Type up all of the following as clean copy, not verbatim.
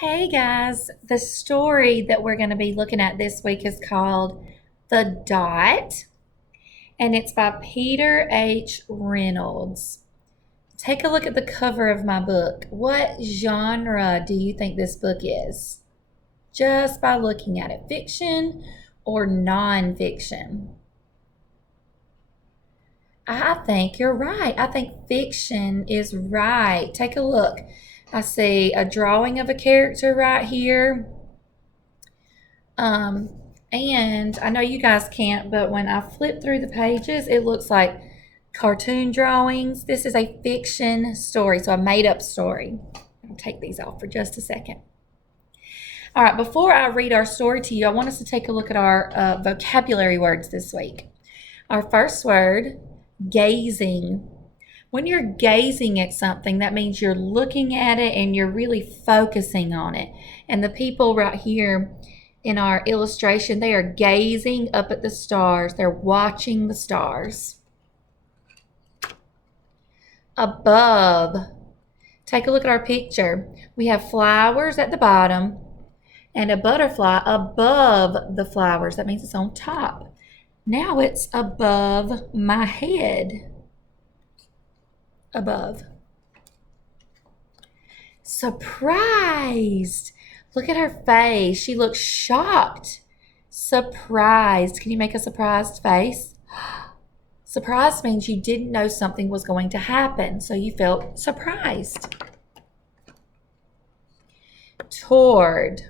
Hey guys, the story that we're going to be looking at this week is called The Dot, and it's by Peter H. Reynolds. Take a look at the cover of my book. What genre do you think this book is? Just by looking at it, fiction or nonfiction? I think you're right. I think fiction is right. Take a look. I see a drawing of a character right here. Um, and I know you guys can't, but when I flip through the pages, it looks like cartoon drawings. This is a fiction story, so a made up story. I'll take these off for just a second. All right, before I read our story to you, I want us to take a look at our vocabulary words this week. Our first word, gazing. When you're gazing at something, that means you're looking at it and you're really focusing on it. And the people right here in our illustration, they are gazing up at the stars. They're watching the stars. Above. Take a look at our picture. We have flowers at the bottom and a butterfly above the flowers. That means it's on top. Now it's above my head. Above. Surprised. Look at her face. She looks shocked. Surprised. Can you make a surprised face? Surprised means you didn't know something was going to happen, so you felt surprised. Toward.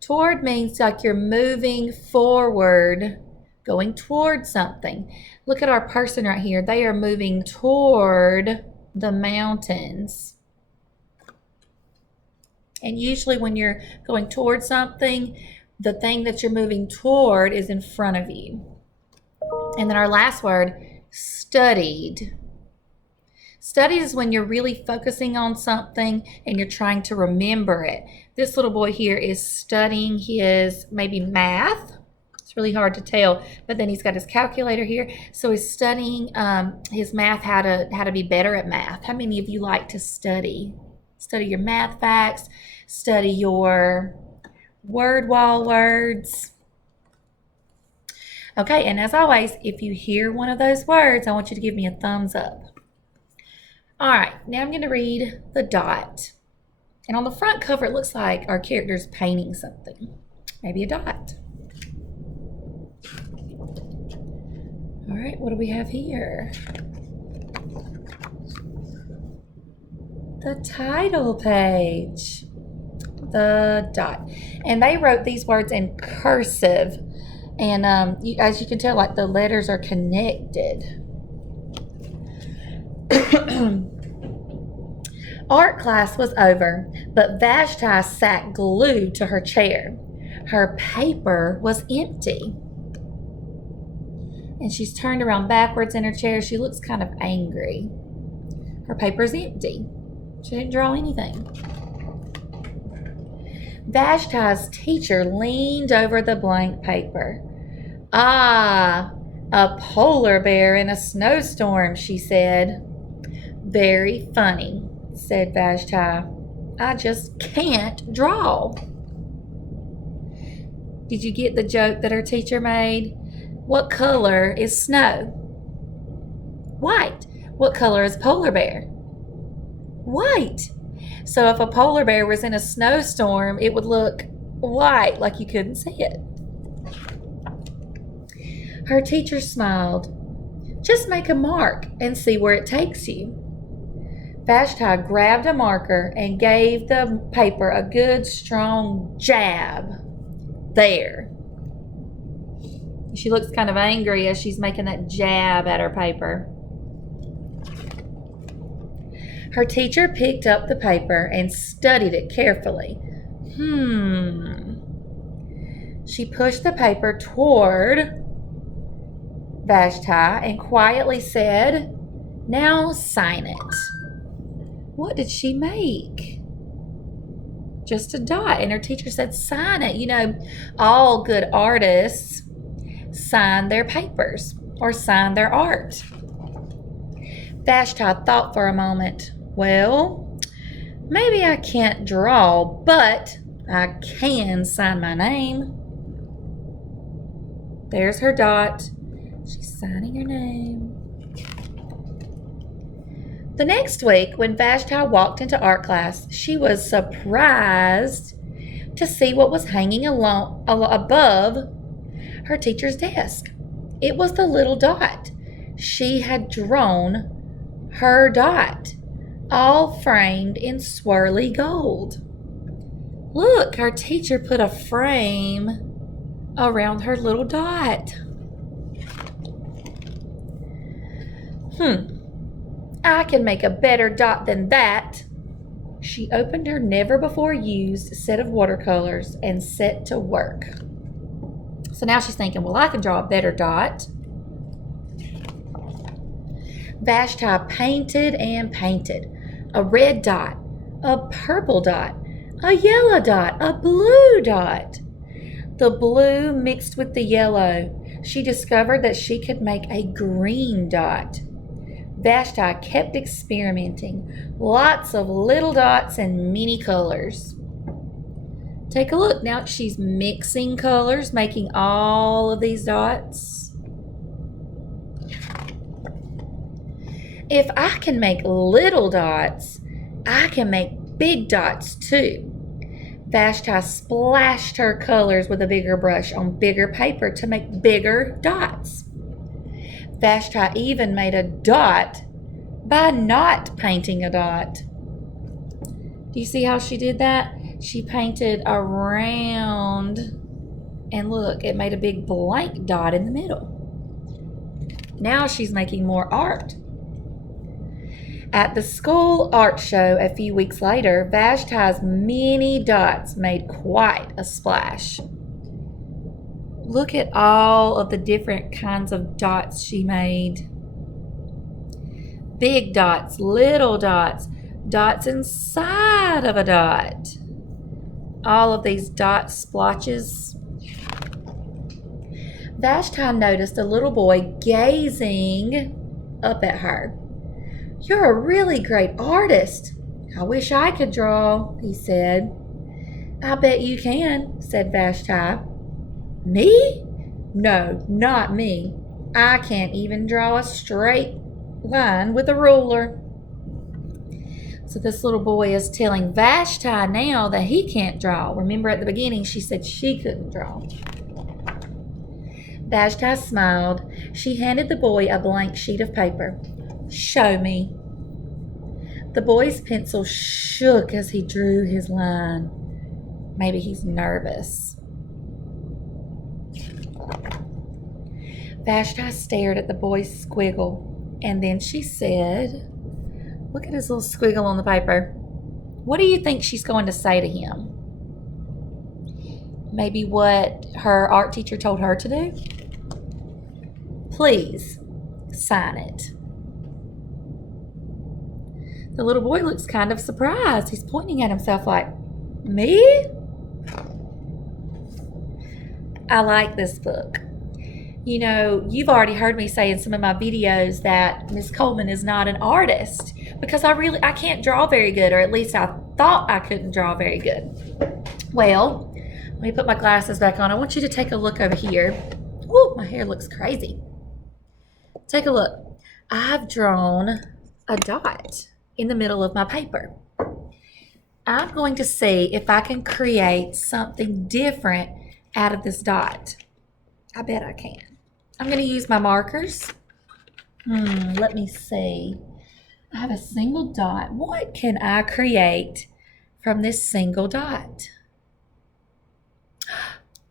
Toward means like you're moving forward, going toward something. Look at our person right here. They are moving toward the mountains. And usually when you're going toward something, the thing that you're moving toward is in front of you. And then our last word, studied. Studied is when you're really focusing on something and you're trying to remember it. This little boy here is studying his maybe math. It's really hard to tell, but then he's got his calculator here. So he's studying his math, how to be better at math. How many of you like to study? Study your math facts, study your word wall words. Okay, and as always, if you hear one of those words, I want you to give me a thumbs up. All right, now I'm going to read The Dot. And on the front cover, it looks like our character's painting something. Maybe a dot. All right, what do we have here? The title page. The Dot. And they wrote these words in cursive. And as you can tell, like the letters are connected. Art class was over, but Vashti sat glued to her chair. Her paper was empty. And she's turned around backwards in her chair. She looks kind of angry. Her paper's empty. She didn't draw anything. Vashti's teacher leaned over the blank paper. Ah, a polar bear in a snowstorm, she said. Very funny, said Vashti. I just can't draw. Did you get the joke that her teacher made? What color is snow? White. What color is polar bear? White. So if a polar bear was in a snowstorm, it would look white, like you couldn't see it. Her teacher smiled. Just make a mark and see where it takes you. Vashti grabbed a marker and gave the paper a good strong jab. There. She looks kind of angry as she's making that jab at her paper. Her teacher picked up the paper and studied it carefully. She pushed the paper toward Vashti and quietly said, "Now sign it." What did she make? Just a dot. And her teacher said, sign it. You know, all good artists sign their papers or sign their art. Vashti thought for a moment. Well, Maybe I can't draw, but I can sign my name. There's her dot. She's signing her name. The next week, when Vashti walked into art class, she was surprised to see what was hanging above her teacher's desk. It was the little dot. She had drawn her dot, all framed in swirly gold. Look, our teacher put a frame around her little dot. I can make a better dot than that. She opened her never-before-used set of watercolors and set to work. So now she's thinking, well, I can draw a better dot. Vashti painted and painted. A red dot, a purple dot, a yellow dot, a blue dot. The blue mixed with the yellow. She discovered that she could make a green dot. Vashti kept experimenting. Lots of little dots and many colors. Take a look. Now she's mixing colors, making all of these dots. If I can make little dots, I can make big dots too. Vashti splashed her colors with a bigger brush on bigger paper to make bigger dots. Vashti even made a dot by not painting a dot. Do you see how she did that? She painted around, and look, it made a big blank dot in the middle. Now she's making more art. At the school art show a few weeks later, Vashti's many dots made quite a splash. Look at all of the different kinds of dots she made. Big dots, little dots, dots inside of a dot. All of these dot splotches. Vashti noticed a little boy gazing up at her. "You're a really great artist. I wish I could draw," he said. "I bet you can," said Vashti. "Me? No, not me. I can't even draw a straight line with a ruler." So this little boy is telling Vashti now that he can't draw. Remember at the beginning she said she couldn't draw. Vashti smiled. She handed the boy a blank sheet of paper. "Show me." The boy's pencil shook as he drew his line. Maybe he's nervous. Vashti stared at the boy's squiggle, and then she said, "Look at his little squiggle on the paper. What do you think she's going to say to him?" Maybe what her art teacher told her to do? "Please, sign it." The little boy looks kind of surprised. He's pointing at himself like, "Me?" I like this book. You know, you've already heard me say in some of my videos that Miss Coleman is not an artist because I can't draw very good, or at least I thought I couldn't draw very good. Well, let me put my glasses back on. I want you to take a look over here. Ooh, my hair looks crazy. Take a look. I've drawn a dot in the middle of my paper. I'm going to see if I can create something different out of this dot. I bet I can. I'm going to use my markers. Let me see. I have a single dot. What can I create from this single dot?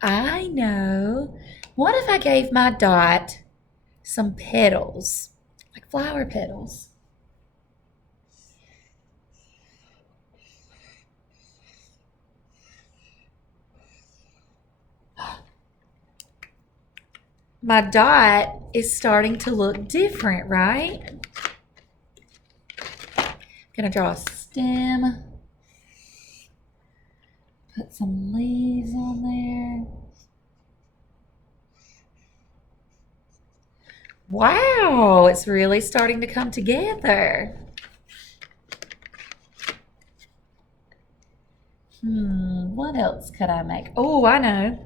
I know. What if I gave my dot some petals, like flower petals? My dot is starting to look different, right? I'm gonna draw a stem. Put some leaves on there. Wow, it's really starting to come together. What else could I make? Oh, I know.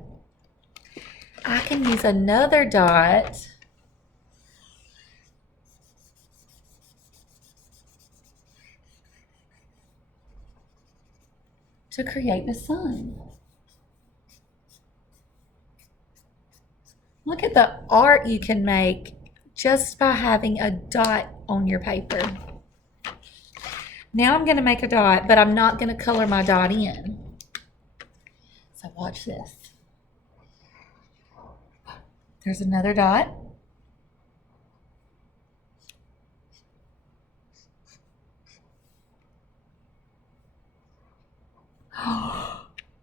I can use another dot to create the sun. Look at the art you can make just by having a dot on your paper. Now I'm going to make a dot, but I'm not going to color my dot in. So watch this. There's another dot.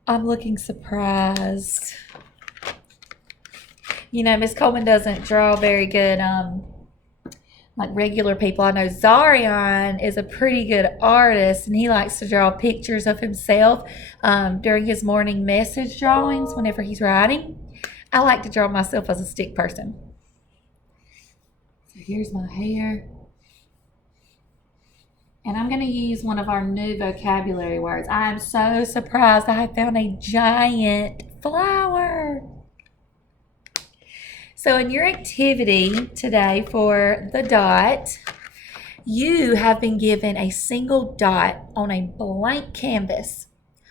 I'm looking surprised. You know, Miss Coleman doesn't draw very good, like regular people. I know Zarion is a pretty good artist, and he likes to draw pictures of himself during his morning message drawings whenever he's writing. I like to draw myself as a stick person. So here's my hair. And I'm going to use one of our new vocabulary words. I am so surprised I found a giant flower. So in your activity today for the dot, you have been given a single dot on a blank canvas.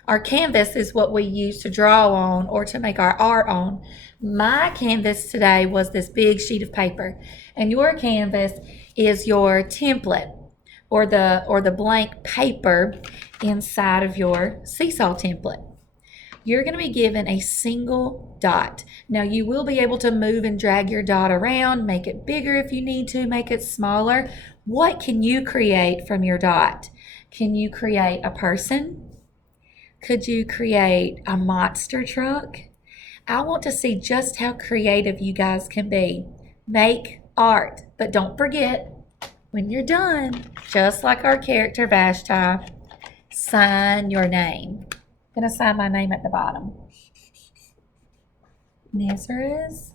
Our canvas is what we use to draw on or to make our art on. My canvas today was this big sheet of paper, and your canvas is your template or the blank paper inside of your seesaw template. You're going to be given a single dot. Now you will be able to move and drag your dot around, make it bigger if you need to, make it smaller. What can you create from your dot? Can you create a person? Could you create a monster truck? I want to see just how creative you guys can be. Make art, but don't forget, when you're done, just like our character Vashti, sign your name. I'm going to sign my name at the bottom. Nazareth.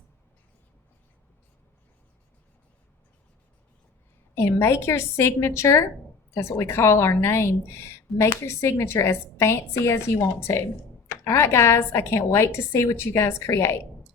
And make your signature, that's what we call our name, make your signature as fancy as you want to. All right, guys, I can't wait to see what you guys create.